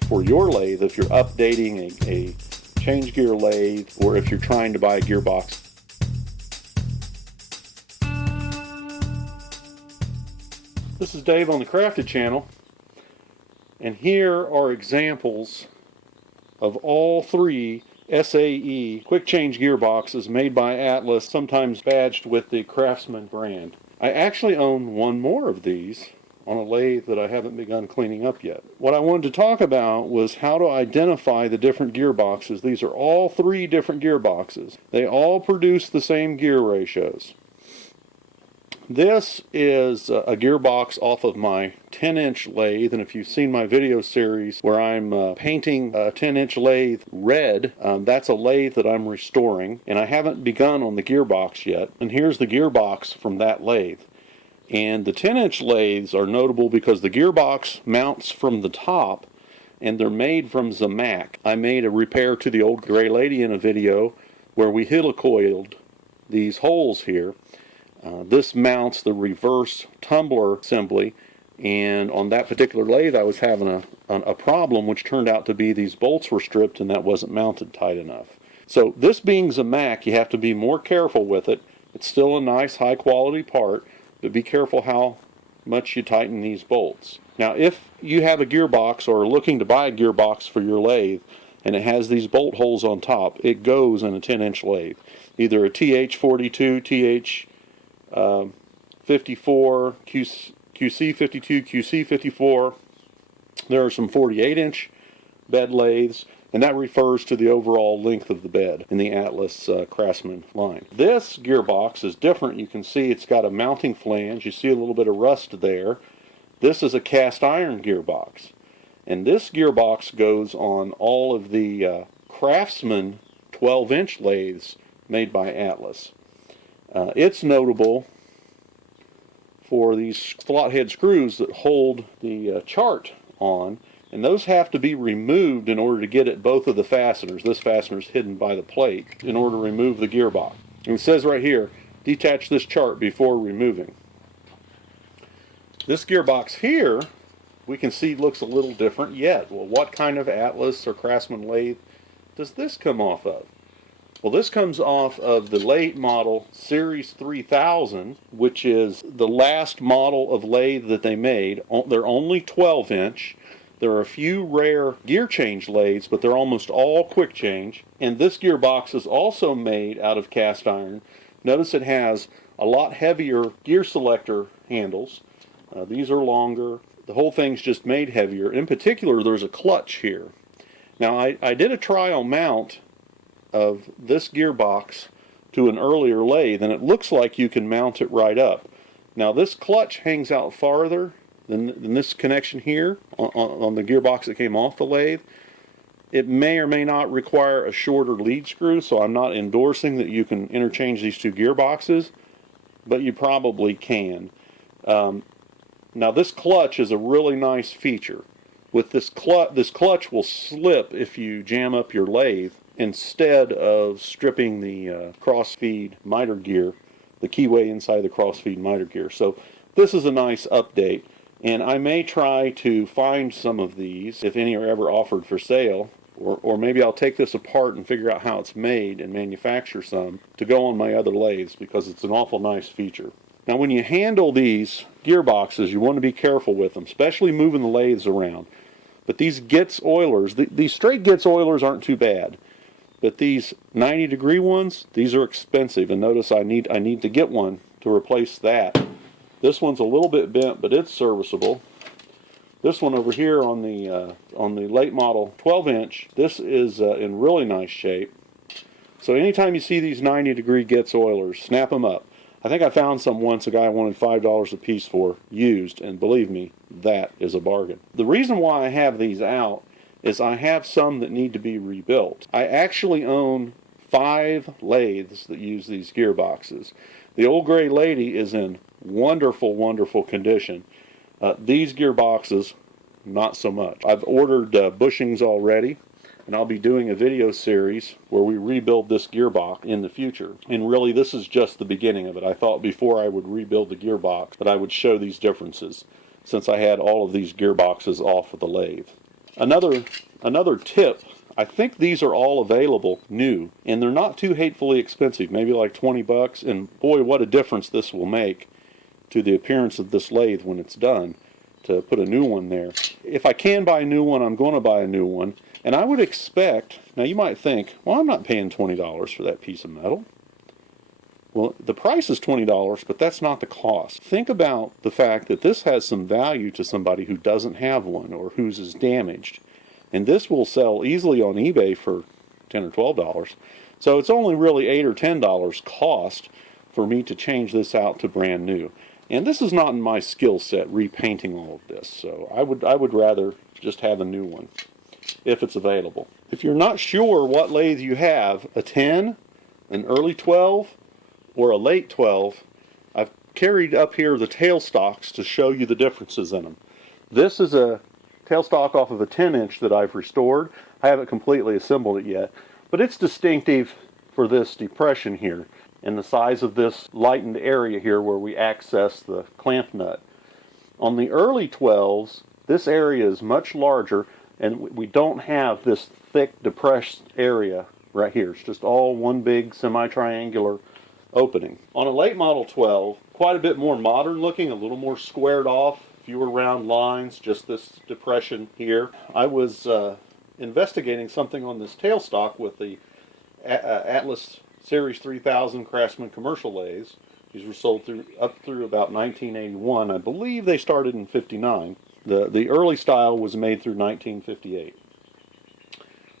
for your lathe if you're updating a change gear lathe or if you're trying to buy a gearbox. This is Dave on the Crafted channel, and here are examples of all three SAE quick change gearboxes made by Atlas, sometimes badged with the Craftsman brand. I actually own one more of these on a lathe that I haven't begun cleaning up yet. What I wanted to talk about was how to identify the different gearboxes. These are all three different gearboxes. They all produce the same gear ratios. This is a gearbox off of my 10-inch lathe, and if you've seen my video series where I'm painting a 10-inch lathe red, that's a lathe that I'm restoring, and I haven't begun on the gearbox yet. And here's the gearbox from that lathe. And the 10-inch lathes are notable because the gearbox mounts from the top, and they're made from Zamac. I made a repair to the old gray lady in a video where we helicoiled these holes here. This mounts the reverse tumbler assembly, and on that particular lathe I was having a problem, which turned out to be these bolts were stripped and that wasn't mounted tight enough. So this being Zamac, you have to be more careful with it. It's still a nice high quality part, but be careful how much you tighten these bolts. Now if you have a gearbox or are looking to buy a gearbox for your lathe and it has these bolt holes on top, it goes in a 10-inch lathe. Either a TH42, TH 54, QC52, QC54. There are some 48-inch bed lathes, and that refers to the overall length of the bed in the Atlas Craftsman line. This gearbox is different. You can see it's got a mounting flange. You see a little bit of rust there. This is a cast iron gearbox, and this gearbox goes on all of the Craftsman 12-inch lathes made by Atlas. It's notable for these slot head screws that hold the chart on, and those have to be removed in order to get at both of the fasteners. This fastener is hidden by the plate in order to remove the gearbox. And it says right here, detach this chart before removing. This gearbox here, we can see looks a little different yet. Well, what kind of Atlas or Craftsman lathe does this come off of? Well, this comes off of the late model Series 3000, which is the last model of lathe that they made. They're only 12-inch. There are a few rare gear change lathes, but they're almost all quick change. And this gearbox is also made out of cast iron. Notice it has a lot heavier gear selector handles. These are longer. The whole thing's just made heavier. In particular, there's a clutch here. Now, I did a trial mount of this gearbox to an earlier lathe, and it looks like you can mount it right up. Now this clutch hangs out farther than this connection here on the gearbox that came off the lathe. It may or may not require a shorter lead screw, so I'm not endorsing that you can interchange these two gearboxes, but you probably can. Now this clutch is a really nice feature. With this clutch will slip if you jam up your lathe, instead of stripping the cross-feed miter gear, the keyway inside the cross-feed miter gear. So this is a nice update, and I may try to find some of these, if any are ever offered for sale, or maybe I'll take this apart and figure out how it's made and manufacture some to go on my other lathes, because it's an awful nice feature. Now when you handle these gearboxes, you want to be careful with them, especially moving the lathes around. But these Getz oilers, these straight Getz oilers aren't too bad. But these 90-degree ones, these are expensive, and notice I need to get one to replace that. This one's a little bit bent, but it's serviceable. This one over here on the late model 12-inch, this is in really nice shape. So anytime you see these 90-degree Getz oilers, snap them up. I think I found some once a guy wanted $5 a piece for used, and believe me, that is a bargain. The reason why I have these out is I have some that need to be rebuilt. I actually own 5 lathes that use these gearboxes. The old gray lady is in wonderful, wonderful condition. These gearboxes, not so much. I've ordered bushings already, and I'll be doing a video series where we rebuild this gearbox in the future. And really, this is just the beginning of it. I thought before I would rebuild the gearbox that I would show these differences, since I had all of these gearboxes off of the lathe. Another tip, I think these are all available new, and they're not too hatefully expensive, maybe like 20 bucks, and boy, what a difference this will make to the appearance of this lathe when it's done, to put a new one there. If I can buy a new one, I'm going to buy a new one, and I would expect, now you might think, well, I'm not paying $20 for that piece of metal. Well, the price is $20, but that's not the cost. Think about the fact that this has some value to somebody who doesn't have one or whose is damaged. And this will sell easily on eBay for $10 or $12. So it's only really $8 or $10 cost for me to change this out to brand new. And this is not in my skill set, repainting all of this. So I would rather just have a new one if it's available. If you're not sure what lathe you have, a 10, an early 12, or a late 12, I've carried up here the tailstocks to show you the differences in them. This is a tailstock off of a 10-inch that I've restored. I haven't completely assembled it yet, but it's distinctive for this depression here and the size of this lightened area here where we access the clamp nut. On the early 12s, this area is much larger, and we don't have this thick depressed area right here. It's just all one big semi-triangular opening. On a late model 12, quite a bit more modern looking, a little more squared off, fewer round lines, just this depression here. I was investigating something on this tailstock with the Atlas Series 3000 Craftsman commercial lathes. These were sold up through about 1981. I believe they started in 59. The early style was made through 1958.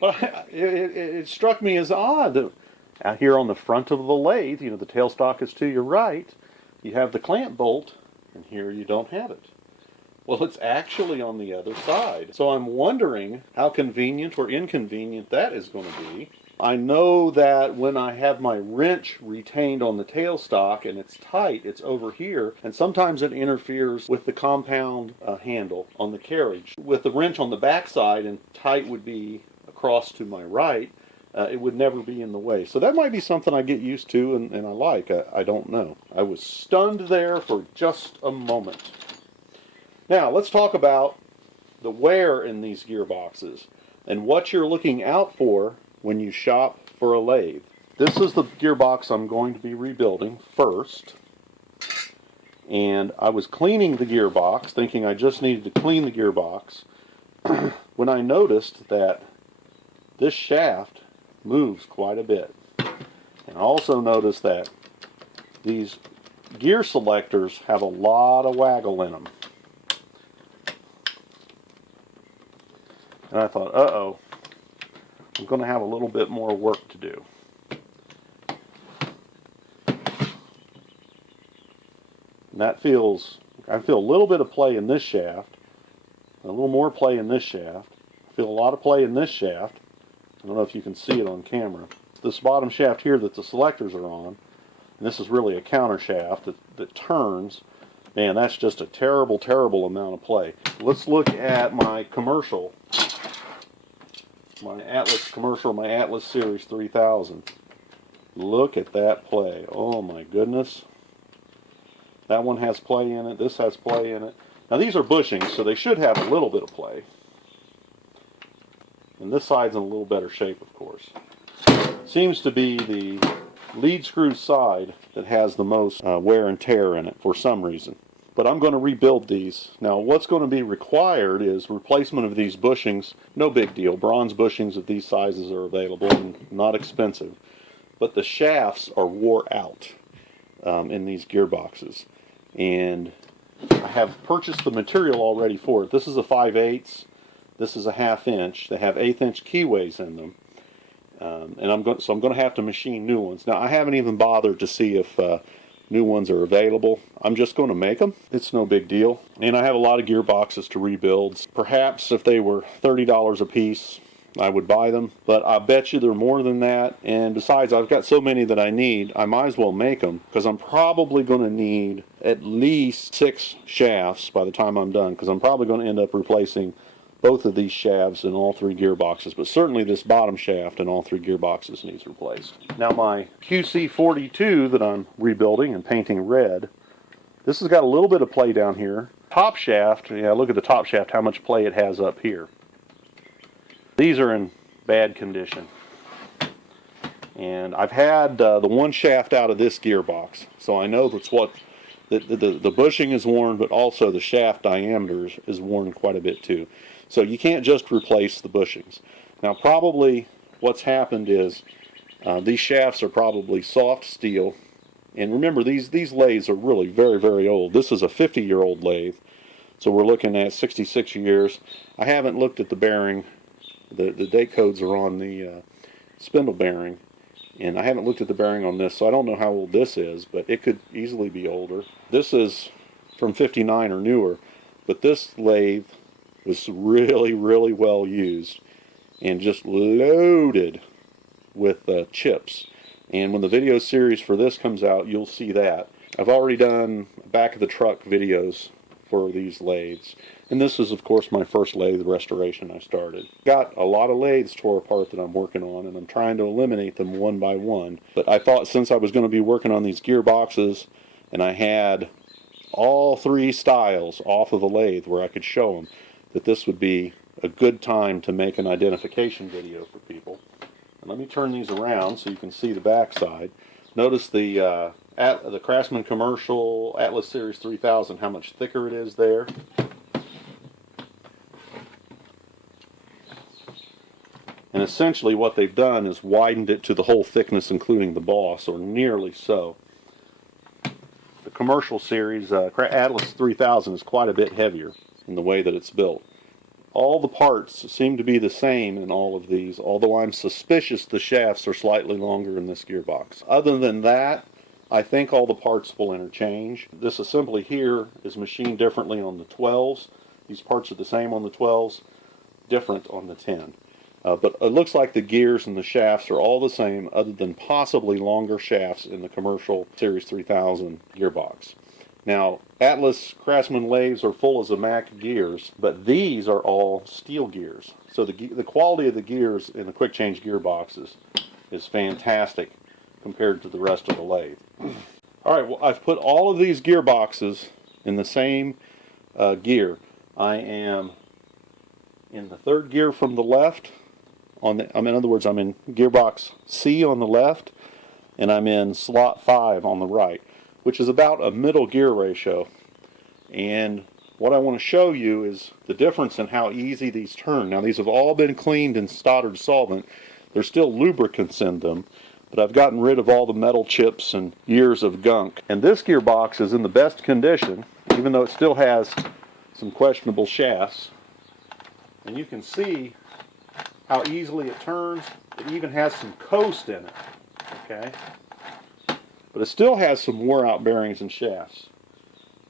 But it struck me as odd that out here on the front of the lathe, you know, the tailstock is to your right, you have the clamp bolt, and here you don't have it. Well, it's actually on the other side. So I'm wondering how convenient or inconvenient that is going to be. I know that when I have my wrench retained on the tailstock and it's tight, it's over here, and sometimes it interferes with the compound handle on the carriage. With the wrench on the back side and tight would be across to my right, it would never be in the way. So that might be something I get used to and I like. I don't know. I was stunned there for just a moment. Now, let's talk about the wear in these gearboxes and what you're looking out for when you shop for a lathe. This is the gearbox I'm going to be rebuilding first. And I was cleaning the gearbox, thinking I just needed to clean the gearbox, when I noticed that this shaft moves quite a bit. And I also noticed that these gear selectors have a lot of waggle in them. And I thought, uh-oh, I'm going to have a little bit more work to do. And that feels, I feel a little bit of play in this shaft, a little more play in this shaft. I feel a lot of play in this shaft. I don't know if you can see it on camera. This bottom shaft here that the selectors are on, and this is really a counter shaft that turns. Man, that's just a terrible, terrible amount of play. Let's look at my commercial, my Atlas commercial, my Atlas Series 3000. Look at that play. Oh my goodness. That one has play in it. This has play in it. Now these are bushings, so they should have a little bit of play. And this side's in a little better shape, of course. Seems to be the lead screw side that has the most wear and tear in it for some reason. But I'm going to rebuild these. Now what's going to be required is replacement of these bushings. No big deal. Bronze bushings of these sizes are available and not expensive. But the shafts are wore out in these gearboxes. And I have purchased the material already for it. This is a 5/8. This is a 1/2 inch. They have 1/8 inch keyways in them. And I'm going to have to machine new ones. Now I haven't even bothered to see if new ones are available. I'm just going to make them. It's no big deal. And I have a lot of gearboxes to rebuild. Perhaps if they were $30 a piece, I would buy them. But I bet you they're more than that. And besides, I've got so many that I need, I might as well make them, because I'm probably going to need at least 6 shafts by the time I'm done, because I'm probably going to end up replacing both of these shafts in all 3 gearboxes, but certainly this bottom shaft in all 3 gearboxes needs replaced. Now my QC42 that I'm rebuilding and painting red, this has got a little bit of play down here. Top shaft, yeah, look at the top shaft, how much play it has up here. These are in bad condition. And I've had the one shaft out of this gearbox, so I know that's what the bushing is worn, but also the shaft diameter is worn quite a bit too. So you can't just replace the bushings. Now probably what's happened is these shafts are probably soft steel. And remember, these lathes are really very, very old. This is a 50-year-old lathe, so we're looking at 66 years. I haven't looked at the bearing. The date codes are on the spindle bearing, and I haven't looked at the bearing on this, so I don't know how old this is, but it could easily be older. This is from 59 or newer, but this lathe was really, really well used and just loaded with chips. And when the video series for this comes out, you'll see that. I've already done back of the truck videos for these lathes. And this is, of course, my first lathe restoration I started. Got a lot of lathes tore apart that I'm working on, and I'm trying to eliminate them one by one. But I thought since I was going to be working on these gearboxes, and I had all three styles off of the lathe where I could show them, that this would be a good time to make an identification video for people. Let me turn these around so you can see the back side. Notice the Craftsman Commercial Atlas Series 3000, how much thicker it is there. And essentially what they've done is widened it to the whole thickness, including the boss, or nearly so. The Commercial Series Atlas 3000 is quite a bit heavier in the way that it's built. All the parts seem to be the same in all of these, although I'm suspicious the shafts are slightly longer in this gearbox. Other than that, I think all the parts will interchange. This assembly here is machined differently on the 12s. These parts are the same on the 12s, different on the 10. But it looks like the gears and the shafts are all the same, other than possibly longer shafts in the Commercial Series 3000 gearbox. Now, Atlas Craftsman lathes are full as a Mac gears, but these are all steel gears. So the quality of the gears in the quick change gearboxes is fantastic compared to the rest of the lathe. Alright, well, I've put all of these gearboxes in the same gear. I am in the third gear from the left. In other words, I'm in gearbox C on the left, and I'm in slot 5 on the right, which is about a middle gear ratio. And what I want to show you is the difference in how easy these turn. Now, these have all been cleaned in Stoddard solvent. There's still lubricants in them, but I've gotten rid of all the metal chips and years of gunk. And this gearbox is in the best condition, even though it still has some questionable shafts. And you can see how easily it turns. It even has some coast in it. Okay? But it still has some wore out bearings and shafts.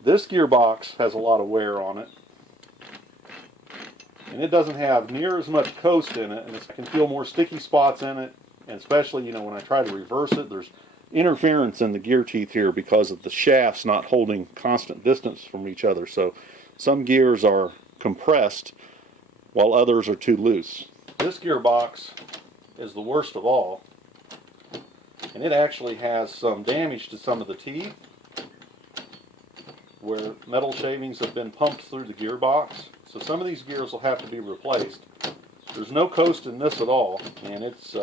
This gearbox has a lot of wear on it, and it doesn't have near as much coast in it, and I can feel more sticky spots in it, and especially, you know, when I try to reverse it, there's interference in the gear teeth here because of the shafts not holding constant distance from each other. So some gears are compressed while others are too loose. This gearbox is the worst of all, and it actually has some damage to some of the teeth where metal shavings have been pumped through the gearbox. So some of these gears will have to be replaced. There's no coast in this at all, and it's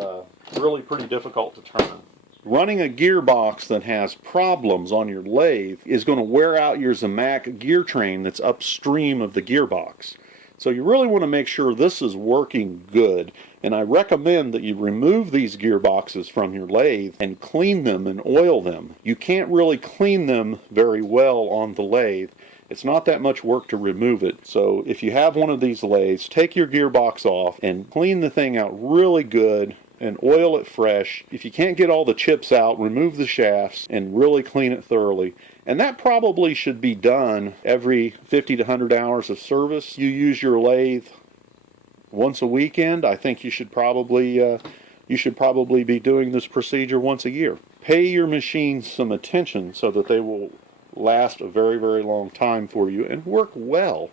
really pretty difficult to turn. Running a gearbox that has problems on your lathe is going to wear out your Zamac gear train that's upstream of the gearbox. So you really want to make sure this is working good, and I recommend that you remove these gearboxes from your lathe and clean them and oil them. You can't really clean them very well on the lathe. It's not that much work to remove it. So if you have one of these lathes, take your gearbox off and clean the thing out really good and oil it fresh. If you can't get all the chips out, remove the shafts and really clean it thoroughly. And that probably should be done every 50 to 100 hours of service. You use your lathe once a weekend. I think you should probably be doing this procedure once a year. Pay your machines some attention so that they will last a very, very long time for you and work well.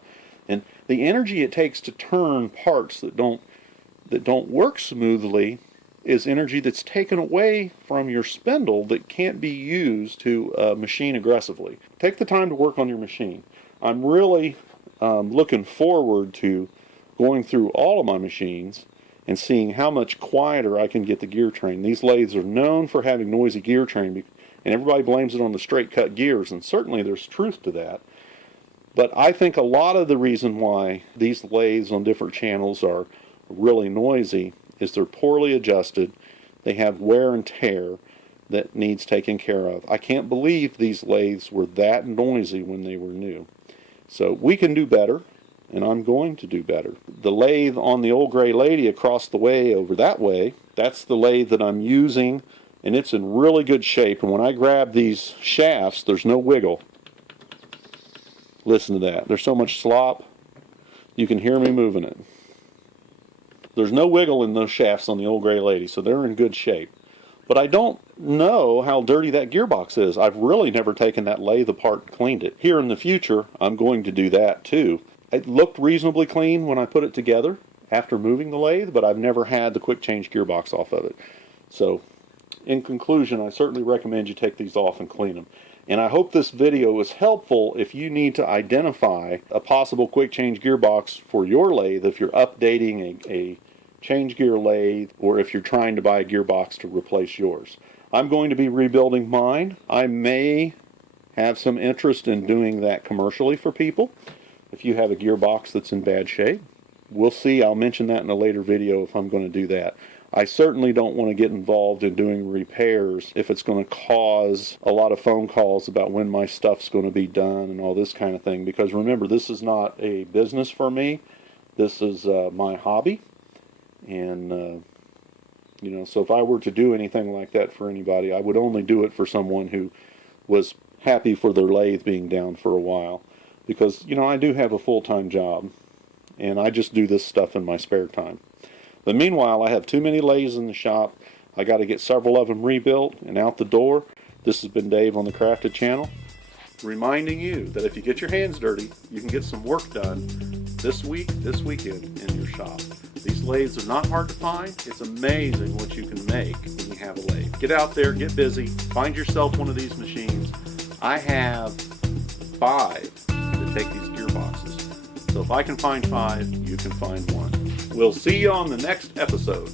And the energy it takes to turn parts that don't work smoothly is energy that's taken away from your spindle that can't be used to machine aggressively. Take the time to work on your machine. I'm really looking forward to going through all of my machines and seeing how much quieter I can get the gear train. These lathes are known for having noisy gear train, and everybody blames it on the straight cut gears, and certainly there's truth to that. But I think a lot of the reason why these lathes on different channels are really noisy is they're poorly adjusted. They have wear and tear that needs taken care of. I can't believe these lathes were that noisy when they were new. So we can do better, and I'm going to do better. The lathe on the old gray lady across the way over that way, that's the lathe that I'm using, and it's in really good shape. And when I grab these shafts, there's no wiggle. Listen to that. There's so much slop, you can hear me moving it. There's no wiggle in those shafts on the old gray lady, so they're in good shape. But I don't know how dirty that gearbox is. I've really never taken that lathe apart and cleaned it. Here in the future, I'm going to do that too. It looked reasonably clean when I put it together after moving the lathe, but I've never had the quick change gearbox off of it. So, in conclusion, I certainly recommend you take these off and clean them. And I hope this video was helpful if you need to identify a possible quick change gearbox for your lathe, if you're updating a change gear lathe, or if you're trying to buy a gearbox to replace yours. I'm going to be rebuilding mine. I may have some interest in doing that commercially for people if you have a gearbox that's in bad shape. We'll see. I'll mention that in a later video if I'm going to do that. I certainly don't want to get involved in doing repairs if it's going to cause a lot of phone calls about when my stuff's going to be done and all this kind of thing, because remember, this is not a business for me. This is my hobby. And, you know, so if I were to do anything like that for anybody, I would only do it for someone who was happy for their lathe being down for a while. Because, you know, I do have a full-time job, and I just do this stuff in my spare time. But meanwhile, I have too many lathes in the shop. I got to get several of them rebuilt and out the door. This has been Dave on the Crafted channel, reminding you that if you get your hands dirty, you can get some work done this week, this weekend in your shop. These lathes are not hard to find. It's amazing what you can make when you have a lathe. Get out there, get busy, find yourself one of these machines. I have 5 that take these gearboxes. So if I can find 5, you can find one. We'll see you on the next episode.